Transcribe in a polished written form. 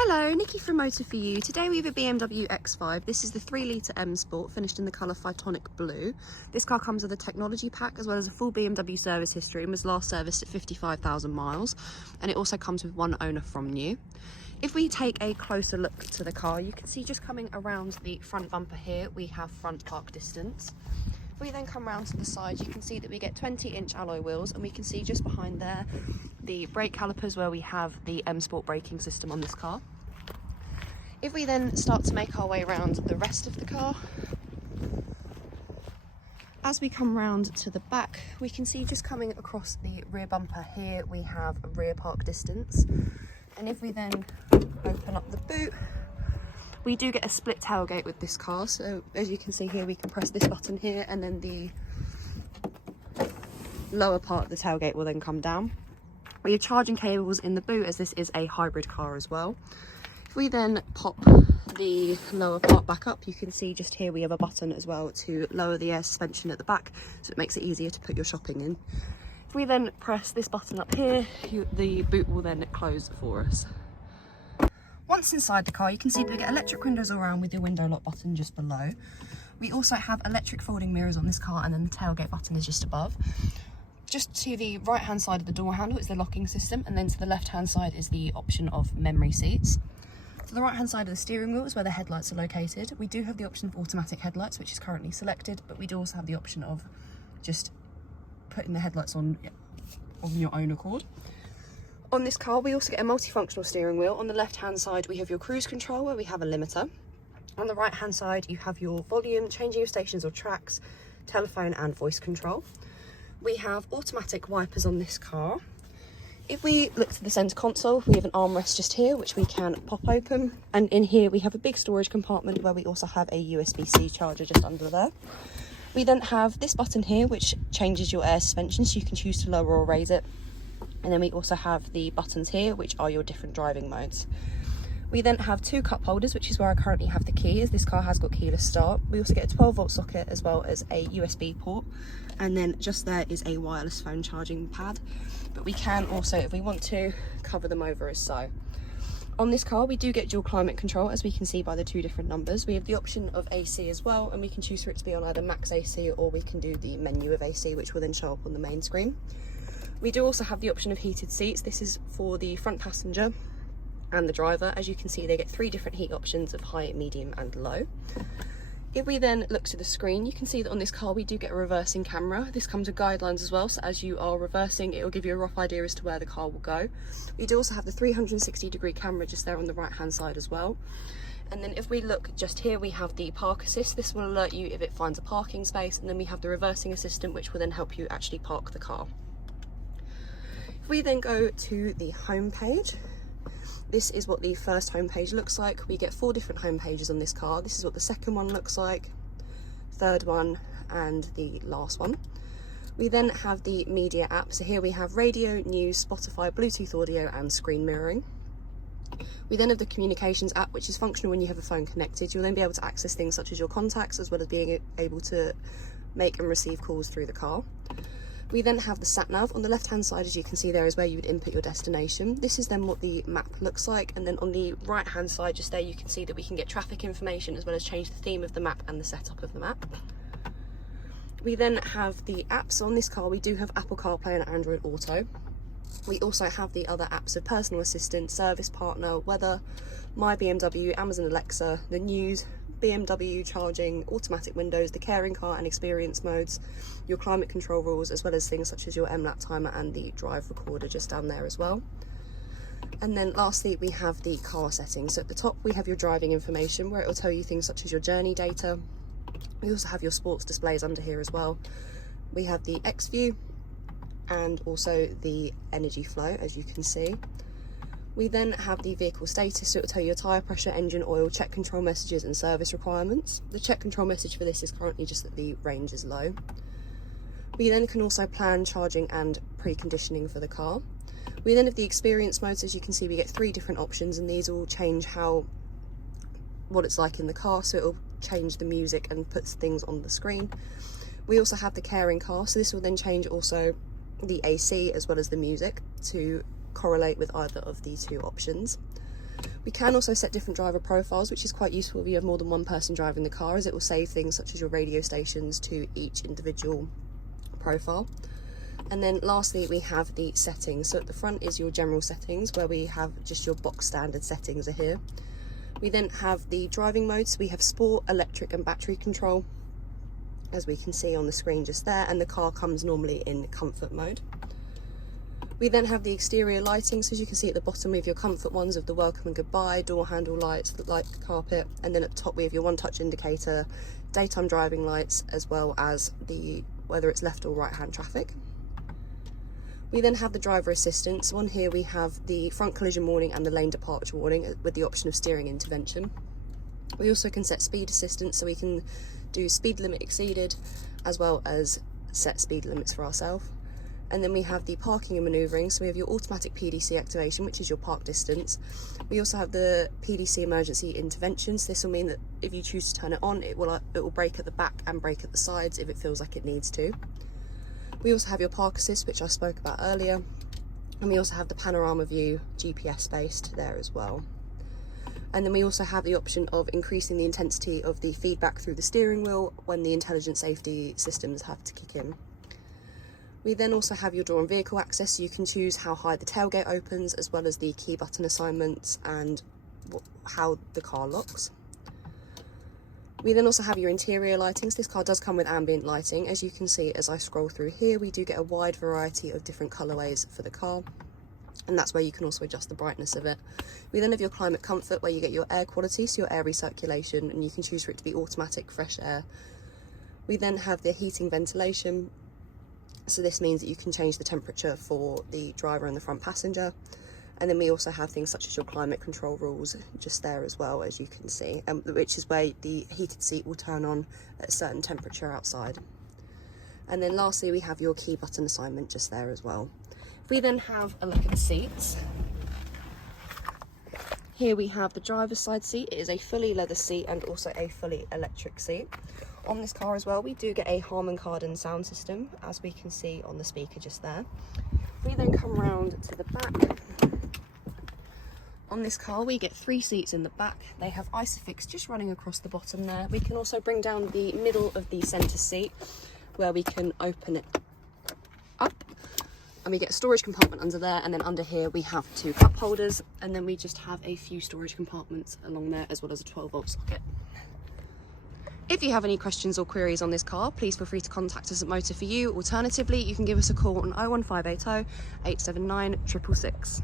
Hello, Nikki from Motor4U. Today we have a BMW X5. This is the 3-litre M Sport, finished in the colour Phytonic Blue. This car comes with a technology pack as well as a full BMW service history and was last serviced at 55,000 miles. And it also comes with one owner from new. If we take a closer look to the car, you can see just coming around the front bumper here, we have front park distance. If we then come round to the side, you can see that we get 20-inch alloy wheels, and we can see just behind there the brake calipers where we have the M Sport braking system on this car. If we then start to make our way around the rest of the car, as we come round to the back, we can see just coming across the rear bumper here, we have a rear park distance. And if we then open up the boot, we do get a split tailgate with this car. So as you can see here, we can press this button here and then the lower part of the tailgate will then come down. We have charging cables in the boot as this is a hybrid car as well. If we then pop the lower part back up, you can see just here we have a button as well to lower the air suspension at the back, so it makes it easier to put your shopping in. If we then press this button up here, the boot will then close for us. Once inside the car, you can see that we get electric windows all around with the window lock button just below. We also have electric folding mirrors on this car, and then the tailgate button is just above. Just to the right hand side of the door handle is the locking system, and then to the left hand side is the option of memory seats. To the right hand side of the steering wheel is where the headlights are located. We do have the option of automatic headlights, which is currently selected, but we do also have the option of just putting the headlights on your own accord. On this car, we also get a multifunctional steering wheel. On the left hand side, we have your cruise control where we have a limiter. On the right hand side, you have your volume, changing of stations or tracks, telephone and voice control. We have automatic wipers on this car. If we look to the centre console, we have an armrest just here, which we can pop open. And in here, we have a big storage compartment where we also have a USB-C charger just under there. We then have this button here, which changes your air suspension, so you can choose to lower or raise it. And then we also have the buttons here, which are your different driving modes. We then have two cup holders, which is where I currently have the key, as this car has got keyless start. We also get a 12-volt socket as well as a USB port. And then just there is a wireless phone charging pad. But we can also, if we want to, cover them over as so. On this car, we do get dual climate control, as we can see by the two different numbers. We have the option of AC as well, and we can choose for it to be on either max AC, or we can do the menu of AC, which will then show up on the main screen. We do also have the option of heated seats. This is for the front passenger and the driver. As you can see, they get 3 different heat options of high, medium and low. If we then look to the screen, you can see that on this car we do get a reversing camera. This comes with guidelines as well, so as you are reversing, it will give you a rough idea as to where the car will go. We do also have the 360-degree camera just there on the right hand side as well. And then if we look just here, we have the park assist. This will alert you if it finds a parking space, and then we have the reversing assistant, which will then help you actually park the car. If we then go to the home page, this is what the first home page looks like. We get 4 different home pages on this car. This is what the second one looks like, third one, and the last one. We then have the media app. So here we have radio, news, Spotify, Bluetooth audio, and screen mirroring. We then have the communications app, which is functional when you have a phone connected. You'll then be able to access things such as your contacts, as well as being able to make and receive calls through the car. We then have the sat nav. On the left hand side, as you can see there, is where you would input your destination. This is then what the map looks like, and then on the right hand side just there you can see that we can get traffic information as well as change the theme of the map and the setup of the map. We then have the apps. On this car we do have Apple CarPlay and Android Auto. We also have the other apps of personal assistant, service partner, weather, my BMW, Amazon Alexa, the news, BMW charging, automatic windows, the caring car and experience modes, your climate control rules, as well as things such as your M-lap timer and the drive recorder just down there as well. And then lastly, we have the car settings. So at the top we have your driving information, where it will tell you things such as your journey data. We also have your sports displays under here as well. We have the X view and also the energy flow, as you can see. We then have the vehicle status, so it will tell you your tyre pressure, engine oil, check control messages and service requirements. The check control message for this is currently just that the range is low. We then can also plan charging and preconditioning for the car. We then have the experience modes. As you can see, we get 3 different options, and these all change what it's like in the car, so it will change the music and puts things on the screen. We also have the caring car, so this will then change also the AC as well as the music to correlate with either of the 2 options. We can also set different driver profiles, which is quite useful if you have more than one person driving the car, as it will save things such as your radio stations to each individual profile. And then lastly, we have the settings. So at the front is your general settings, where we have just your box standard settings are here. We then have the driving modes. We have sport, electric and battery control, as we can see on the screen just there, and the car comes normally in comfort mode. We then have the exterior lighting, so as you can see at the bottom we have your comfort ones of the welcome and goodbye, door handle lights, the light carpet, and then at the top we have your one touch indicator, daytime driving lights, as well as the whether it's left or right hand traffic. We then have the driver assistance. On here we have the front collision warning and the lane departure warning with the option of steering intervention. We also can set speed assistance, so we can do speed limit exceeded as well as set speed limits for ourselves. And then we have the parking and manoeuvring, so we have your automatic PDC activation, which is your park distance. We also have the PDC emergency interventions. This will mean that if you choose to turn it on, it will brake at the back and brake at the sides if it feels like it needs to. We also have your park assist, which I spoke about earlier, and we also have the panorama view GPS based there as well. And then we also have the option of increasing the intensity of the feedback through the steering wheel when the intelligent safety systems have to kick in. We then also have your door and vehicle access, so you can choose how high the tailgate opens, as well as the key button assignments and how the car locks. We then also have your interior lighting. So this car does come with ambient lighting. As you can see as I scroll through here, we do get a wide variety of different colourways for the car, and that's where you can also adjust the brightness of it. We then have your climate comfort, where you get your air quality, so your air recirculation, and you can choose for it to be automatic fresh air. We then have the heating ventilation, so this means that you can change the temperature for the driver and the front passenger. And then we also have things such as your climate control rules just there as well, as you can see, which is where the heated seat will turn on at a certain temperature outside. And then lastly, we have your key button assignment just there as well. If we then have a look at the seats, here we have the driver's side seat. It is a fully leather seat and also a fully electric seat. On this car as well, we do get a Harman Kardon sound system, as we can see on the speaker just there. We then come round to the back. On this car, we get 3 seats in the back. They have Isofix just running across the bottom there. We can also bring down the middle of the centre seat, where we can open it up, and we get a storage compartment under there, and then under here we have 2 cup holders, and then we just have a few storage compartments along there, as well as a 12-volt socket. If you have any questions or queries on this car, please feel free to contact us at Motor4U. Alternatively, you can give us a call on 01580 879 666.